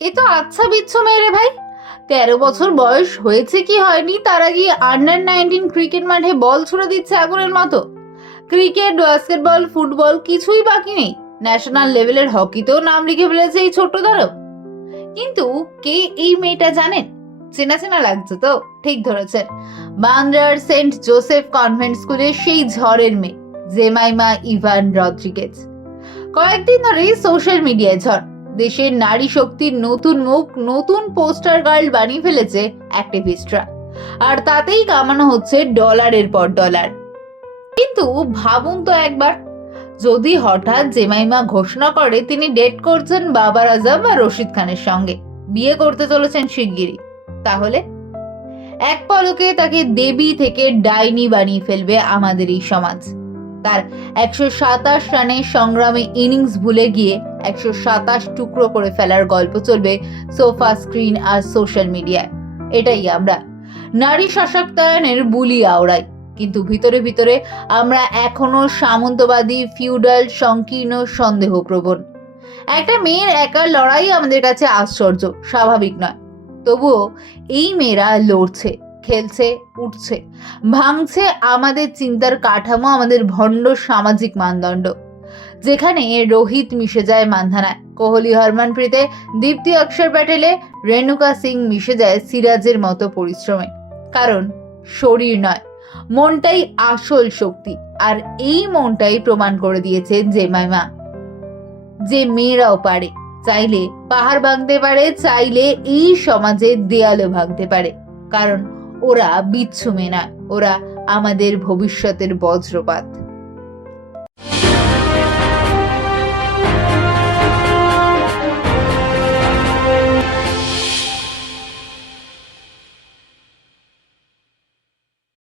এ তো আচ্ছা বিচ্ছু মেরে ভাই। তেরো বছর বয়স হয়েছে কি হয়নি, তার আগে আন্ডার নাইনটিন ক্রিকেট মাঠে বল ছুড়ে দিচ্ছে আগুনের মতো। ক্রিকেট বাস্কেটবল ফুটবল কিছুই বাকি নেই। ন্যাশনাল লেভেলের হকিতেও নাম লিখে ফেলেছে এই ছোট্ট ধরো কিন্তু কে এই মেয়েটা জানেন? চেনা চেনা লাগছে তো, ঠিক ধরেছেন। বান্দ্রার সেন্ট জোসেফ কনভেন্ট স্কুলের সেই ঝড়ের মেয়ে, জেমাইমা ইভান রদ্রিগেজ। কয়েকদিন ধরেই সোশ্যাল মিডিয়ায় ঝড়। দেশের নারী শক্তির নতুন মুখ, নতুন পোস্টার গার্ল বানিয়ে ফেলেছে অ্যাক্টিভিস্টরা আর তাতেই কামানো হচ্ছে ডলারের পর ডলার কিন্তু ভাবুন তো একবার, যদি হঠাৎ জেমাইমা ঘোষণা করে তিনি ডেট করছেন বাবার আজম আর রশিদ খানের সঙ্গে, বিয়ে করতে চলেছেন শিগগিরই, তাহলে? এক পলকে তাকে দেবী থেকে ডাইনি বানিয়ে ফেলবে আমাদের এই সমাজ। তার একশো সাতাশ রানের সংগ্রামে ইনিংস ভুলে গিয়ে একশো সাতাশ টুকরো করে ফেলার গল্প চলবে সোফা স্ক্রিন আর সোশ্যাল মিডিয়ায়। এটাই আমরা। নারী সশক্তায়নের বুলি আওড়াই। কিন্তু ভিতরে ভিতরে আমরা এখনও সামন্তবাদী, ফিউডাল, সংকীর্ণ, সন্দেহপ্রবণ। একটা মেয়ের একা লড়াই আমাদের কাছে আশ্চর্য, স্বাভাবিক নয়। তবুও এই মেয়েরা লড়ছে। খেলছে, উঠছে। ভাঙছে আমাদের চিন্তার কাঠামো, আমাদের ভণ্ড সামাজিক মানদণ্ড। যেখানে রোহিত মিশে যায় মান্ধানায়। কোহলি, হরমনপ্রীতে দীপ্তি অক্ষর প্যাটেলে রেণুকা সিং মিশে যায় সিরাজের মতো পরিশ্রমে। কারণ শরীর নয়, মনটাই আসল শক্তি। আর এই মনটাই প্রমাণ করে দিয়েছে জেমাইমা যে মেয়েরাও পারে, চাইলে পাহাড় ভাঙতে পারে, চাইলে এই সমাজে দেয়ালও ভাঙতে পারে। কারণ ওরা বিচ্ছুমে না ওরা আমাদের ভবিষ্যতের বজ্রপাত।